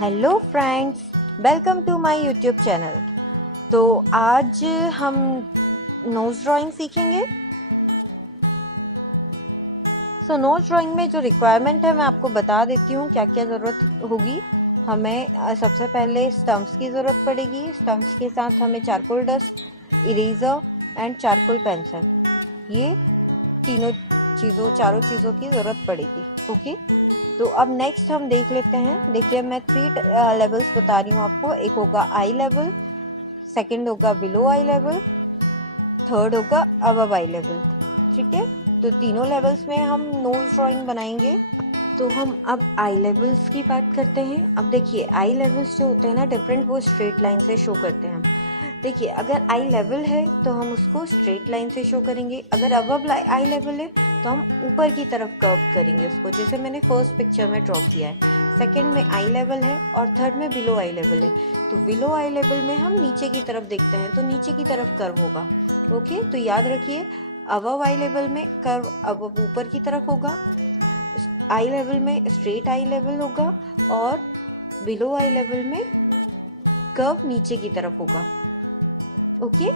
Hello friends, welcome to my YouTube channel. तो आज हम नोज ड्राइंग सीखेंगे। नोज ड्राइंग में जो रिक्वायरमेंट है मैं आपको बता देती हूँ क्या क्या ज़रूरत होगी। हमें सबसे पहले स्टम्प्स की ज़रूरत पड़ेगी। स्टम्प्स के साथ हमें charcoal dust, eraser and charcoal pencil, ये चारों चीज़ों की ज़रूरत पड़ेगी। ओके, तो अब नेक्स्ट हम देख लेते हैं। देखिए, मैं 3 लेवल्स बता रही हूँ आपको। एक होगा आई लेवल, सेकंड होगा बिलो आई लेवल, थर्ड होगा अबव आई लेवल। ठीक है, तो तीनों लेवल्स में हम नोज ड्राइंग बनाएंगे। तो हम अब आई लेवल्स की बात करते हैं। अब देखिए, आई लेवल्स जो होते हैं ना डिफरेंट, वो स्ट्रेट लाइन से शो करते हैं। देखिए, अगर आई लेवल है तो हम उसको स्ट्रेट लाइन से शो करेंगे। अगर अबव आई लेवल है तो हम ऊपर की तरफ कर्व करेंगे उसको, जैसे मैंने फर्स्ट पिक्चर में ड्रॉ किया है। सेकंड में आई लेवल है और थर्ड में बिलो आई लेवल है। तो बिलो आई लेवल में हम नीचे की तरफ देखते हैं तो नीचे की तरफ कर्व होगा। ओके, तो याद रखिए, अबव आई लेवल में कर्व अब ऊपर की तरफ होगा, आई लेवल में स्ट्रेट आई लेवल होगा और बिलो आई लेवल में कर्व नीचे की तरफ होगा। ओके,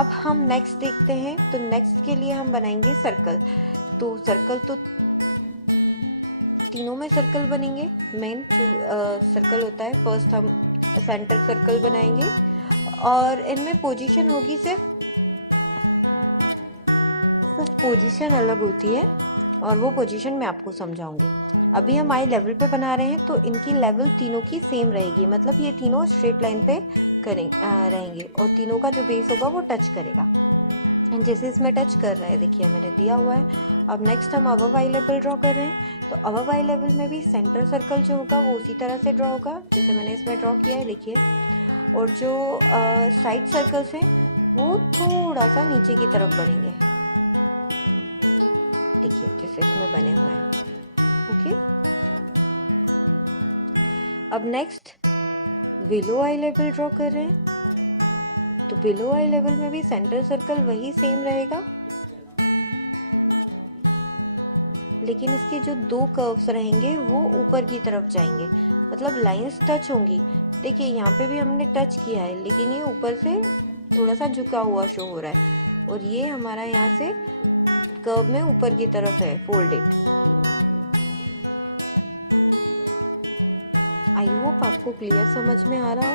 अब हम नेक्स्ट देखते हैं। तो नेक्स्ट के लिए हम बनाएंगे सर्कल। तो सर्कल तो तीनों में सर्कल बनेंगे। मेन सर्कल होता है, फर्स्ट हम सेंटर सर्कल बनाएंगे और इनमें पोजीशन होगी, सिर्फ पोजीशन अलग होती है और वो पोजीशन मैं आपको समझाऊंगी। अभी हम आई लेवल पे बना रहे हैं तो इनकी लेवल तीनों की सेम रहेगी, मतलब ये तीनों स्ट्रेट लाइन पे रहेंगे और तीनों का जो बेस होगा वो टच करेगा। जैसे इसमें टच कर रहा है, देखिए मैंने दिया हुआ है। अब नेक्स्ट हम अबव आई लेवल ड्रॉ कर रहे हैं। तो अबव आई लेवल में भी सेंटर सर्कल जो होगा वो उसी तरह से ड्रॉ होगा जैसे मैंने इसमें ड्रॉ किया है, देखिए। और जो साइड सर्कल्स हैं वो थोड़ा सा नीचे की तरफ बनेंगे, देखिए जैसे इसमें बने हुए हैं। ओके, अब next below I level draw कर रहे हैं। तो बिलो आई लेवल में भी सेंटर सर्कल वही सेम रहेगा, लेकिन इसके जो 2 कर्व्स रहेंगे वो ऊपर की तरफ जाएंगे, मतलब लाइंस टच होंगी। देखिए यहाँ पे भी हमने टच किया है लेकिन ये ऊपर से थोड़ा सा झुका हुआ शो हो रहा है और ये हमारा यहाँ से कर्व में ऊपर की तरफ है फोल्डेड। आई होप आपको क्लियर समझ में आ रहा है।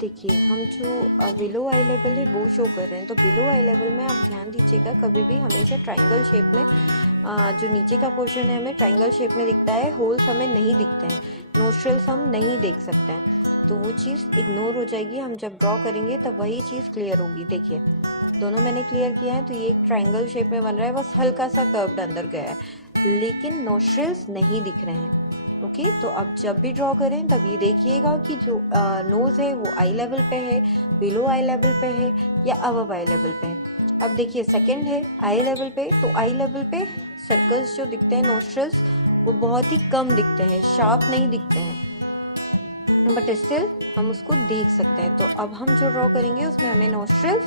देखिए, हम जो बिलो आई लेवल है वो शो कर रहे हैं। तो बिलो आई लेवल में आप ध्यान दीजिएगा, कभी भी हमेशा ट्रायंगल शेप में जो नीचे का पोर्शन है हमें ट्रायंगल शेप में दिखता है, होल्स हमें नहीं दिखते हैं, नोस्ट्रल्स हम नहीं देख सकते हैं। तो वो चीज़ इग्नोर हो जाएगी, हम जब ड्रॉ करेंगे तब वही चीज़ क्लियर होगी। देखिए, दोनों मैंने क्लियर किया है। तो ये एक ट्रायंगल शेप में बन रहा है, बस हल्का सा कर्व्ड अंदर गया है लेकिन नोस्ट्रल्स नहीं दिख रहे हैं। ओके, तो अब जब भी ड्रॉ करें तब ये देखिएगा कि जो नोज है वो आई लेवल पे है, बिलो आई लेवल पे है या अबव आई लेवल पे है। अब देखिए, सेकंड है आई लेवल पे। तो आई लेवल पे सर्कल्स जो दिखते हैं, नोस्ट्रल्स, वो बहुत ही कम दिखते हैं, शार्प नहीं दिखते हैं, बट स्टिल हम उसको देख सकते हैं। तो अब हम जो ड्रॉ करेंगे उसमें हमें नोस्ट्रल्स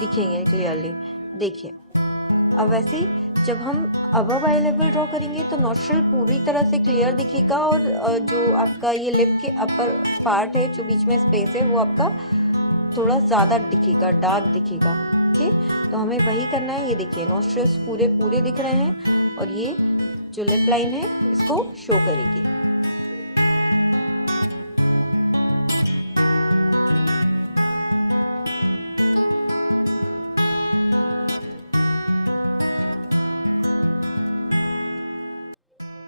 दिखेंगे क्लियरली। देखिए, अब वैसे ही जब हम अबव आई लेवल ड्रॉ करेंगे तो नोस्ट्रल पूरी तरह से क्लियर दिखेगा और जो आपका ये लिप के अपर पार्ट है, जो बीच में स्पेस है, वो आपका थोड़ा ज़्यादा दिखेगा, डार्क दिखेगा। ओके, तो हमें वही करना है। ये देखिए, नोस्ट्रल्स पूरे पूरे दिख रहे हैं और ये जो लिप लाइन है इसको शो करेगी।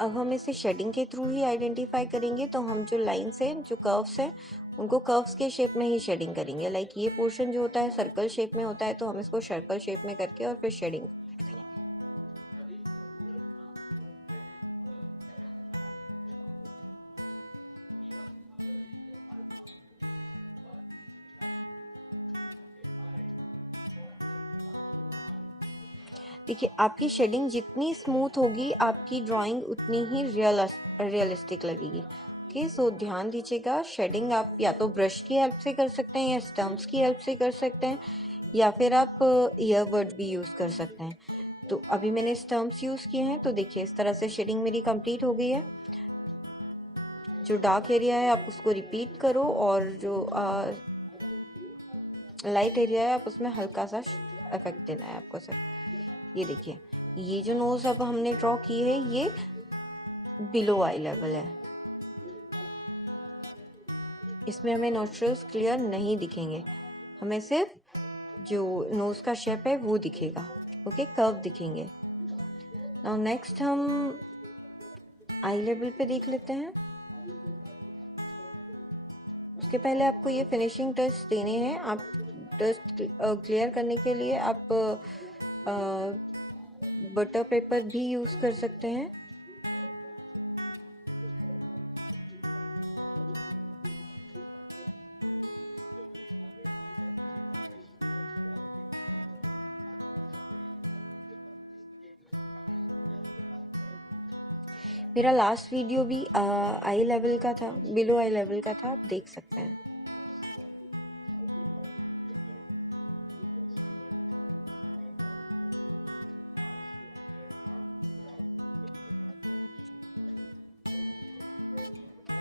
अब हम इसे शेडिंग के थ्रू ही आइडेंटिफाई करेंगे। तो हम जो लाइन्स हैं, जो कर्व्स हैं, उनको कर्व्स के शेप में ही शेडिंग करेंगे। लाइक ये पोर्शन जो होता है सर्कल शेप में होता है तो हम इसको सर्कल शेप में करके और फिर शेडिंग। देखिए आपकी शेडिंग जितनी स्मूथ होगी आपकी ड्राइंग उतनी ही रियलिस्टिक लगेगी। ओके, सो ध्यान दीजिएगा, शेडिंग आप या तो ब्रश की हेल्प से कर सकते हैं या स्टम्प्स की हेल्प से कर सकते हैं, या फिर आप ईयरबड भी यूज़ कर सकते हैं। तो अभी मैंने स्टम्प्स यूज़ किए हैं, तो देखिए इस तरह से शेडिंग मेरी कंप्लीट हो गई है। जो डार्क एरिया है आप उसको रिपीट करो, और जो लाइट एरिया है आप उसमें हल्का सा इफेक्ट देना है आपको सर। ये देखिए, ये जो नोज अब हमने ड्रॉ की है ये बिलो आई लेवल है, इसमें हमें नोस्ट्रल्स क्लियर नहीं दिखेंगे, हमें सिर्फ जो नोज का शेप है वो दिखेगा। ओके, कर्व दिखेंगे। नाउ नेक्स्ट हम आई लेवल पे देख लेते हैं। उसके पहले आपको ये फिनिशिंग टच देने हैं। आप डस्ट क्लियर करने के लिए आप बटर पेपर भी यूज कर सकते हैं। मेरा लास्ट वीडियो भी आई लेवल का था, बिलो आई लेवल का था, आप देख सकते हैं।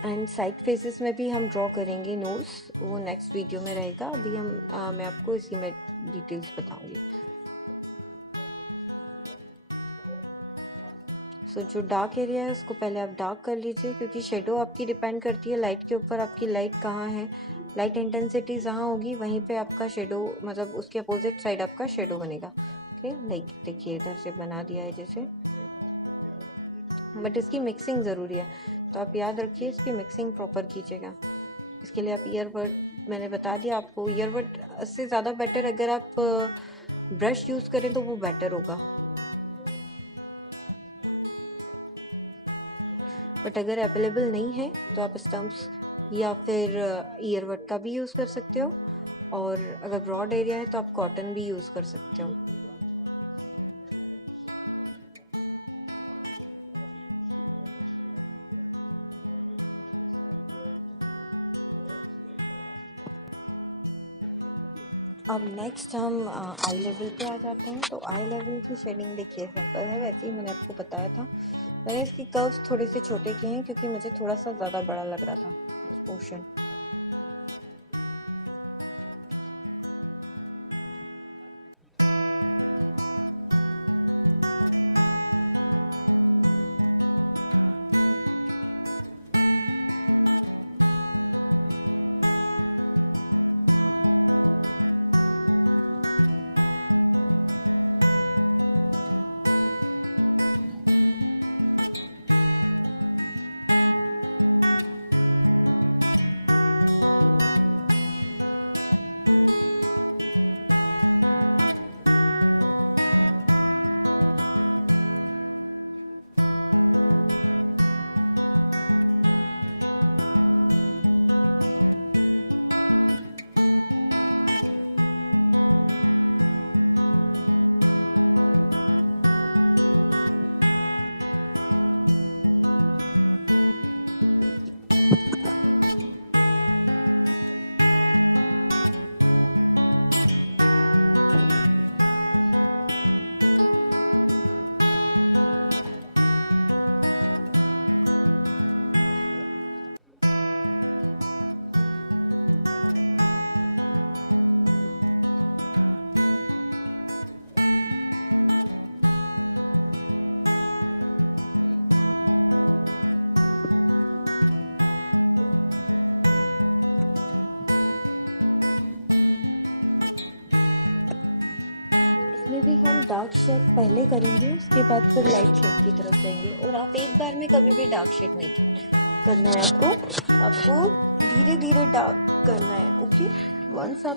एंड साइड फेसेस में भी हम ड्रॉ करेंगे नोज, वो नेक्स्ट वीडियो में रहेगा। अभी मैं आपको इसी में डिटेल्स बताऊंगी। सो जो डार्क एरिया है उसको पहले आप डार्क कर लीजिए, क्योंकि शेडो आपकी डिपेंड करती है लाइट के ऊपर, आपकी लाइट कहाँ है, लाइट इंटेंसिटी जहाँ होगी वहीं पे आपका शेडो, मतलब उसके अपोजिट साइड आपका शेडो बनेगा। ओके, लाइक देखिए इधर से बना दिया है जैसे, बट इसकी मिक्सिंग ज़रूरी है, तो आप याद रखिए इसकी मिक्सिंग प्रॉपर कीजिएगा। इसके लिए आप ईयरबड, मैंने बता दिया आपको, ईयरबड से ज़्यादा बेटर अगर आप ब्रश यूज़ करें तो वो बेटर होगा, बट अगर अवेलेबल नहीं है तो आप स्टम्प्स या फिर ईयरबड का भी यूज़ कर सकते हो, और अगर ब्रॉड एरिया है तो आप कॉटन भी यूज़ कर सकते हो। अब नेक्स्ट हम आई लेवल पे आ जाते हैं। तो आई लेवल की शेडिंग देखिए सिंपल है, वैसे ही मैंने आपको बताया था। मैंने इसके कर्व्स थोड़े से छोटे किए हैं क्योंकि मुझे थोड़ा सा ज़्यादा बड़ा लग रहा था पोर्शन।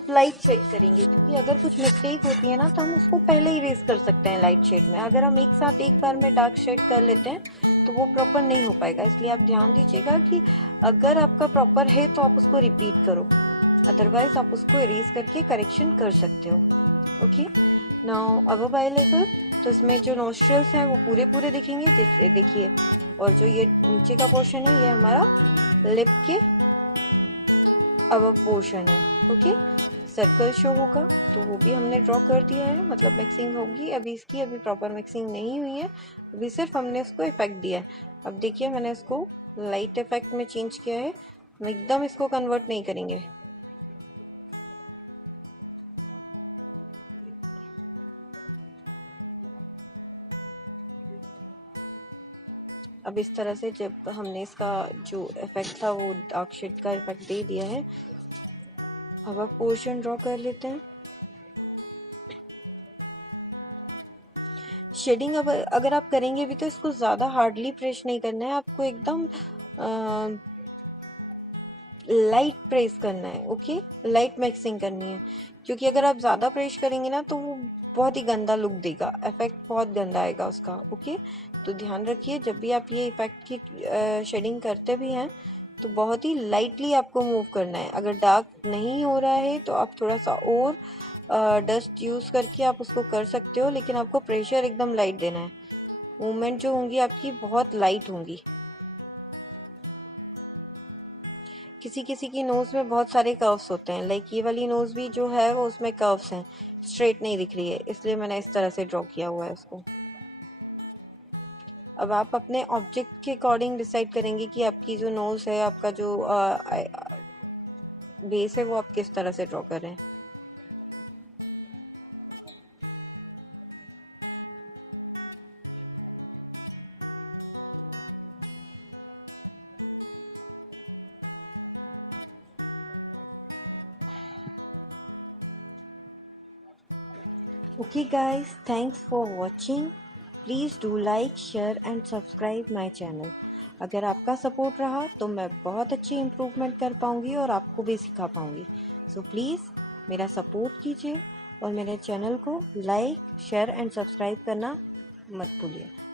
लाइट शेड करेंगे, क्योंकि अगर कुछ मिस्टेक होती है ना तो हम उसको पहले ही रेज कर सकते हैं लाइट शेड में। अगर हम एक साथ एक बार में डार्क शेड कर लेते हैं तो वो प्रॉपर नहीं हो पाएगा, इसलिए आप ध्यान दीजिएगा कि अगर आपका प्रॉपर है तो आप उसको रिपीट करो, अदरवाइज आप उसको इरेज करके करेक्शन कर सकते हो। ओके, नाउ अब आई लेवल, तो इसमें जो नोस्ट्रल्स हैं वो पूरे पूरे दिखेंगे, जैसे देखिए। और जो ये नीचे का पोर्शन है ये हमारा लिप के अबव पोर्शन है। ओके, सर्कल शो होगा तो वो भी हमने ड्रॉ कर दिया है, मतलब मिक्सिंग होगी अभी इसकी, अभी प्रॉपर मिक्सिंग नहीं हुई है, अभी सिर्फ हमने इसको इफेक्ट दिया है। अब देखिए मैंने इसको लाइट इफेक्ट में चेंज किया है, हम एकदम इसको कन्वर्ट नहीं करेंगे। अब इस तरह से जब हमने इसका जो इफेक्ट था वो डार्क शेड का इफेक्ट दे दिया है, अब आप पोर्शन ड्रॉ कर लेते हैं। शेडिंग अब अगर आप करेंगे भी तो इसको ज़्यादा हार्डली प्रेस नहीं करना है, आपको एकदम लाइट प्रेस करना है। ओके, लाइट मिक्सिंग करनी है, क्योंकि अगर आप ज़्यादा प्रेस करेंगे ना तो वो बहुत ही गंदा लुक देगा, इफेक्ट बहुत गंदा आएगा उसका। ओके, तो ध्यान रखिए जब भी आप ये इफेक्ट की शेडिंग करते भी हैं तो बहुत ही लाइटली आपको मूव करना है। अगर डार्क नहीं हो रहा है तो आप थोड़ा सा और डस्ट यूज़ करके आप उसको कर सकते हो, लेकिन आपको प्रेशर एकदम लाइट देना है। मूवमेंट जो होंगी आपकी बहुत लाइट होंगी। किसी किसी की नोज में बहुत सारे कर्व्स होते हैं, लाइक ये वाली नोज भी जो है वो उसमें कर्व्स हैं, स्ट्रेट नहीं दिख रही है, इसलिए मैंने इस तरह से ड्रॉ किया हुआ है उसको। अब आप अपने ऑब्जेक्ट के अकॉर्डिंग डिसाइड करेंगे कि आपकी जो नोज है, आपका जो बेस है वो आप किस तरह से ड्रॉ कर रहे हैं। Okay guys, thanks for watching. Please do like, share and subscribe my channel. अगर आपका सपोर्ट रहा तो मैं बहुत अच्छी इम्प्रूवमेंट कर पाऊँगी और आपको भी सिखा पाऊँगी। सो प्लीज़ मेरा सपोर्ट कीजिए और मेरे चैनल को लाइक, शेयर एंड सब्सक्राइब करना मत भूलिए।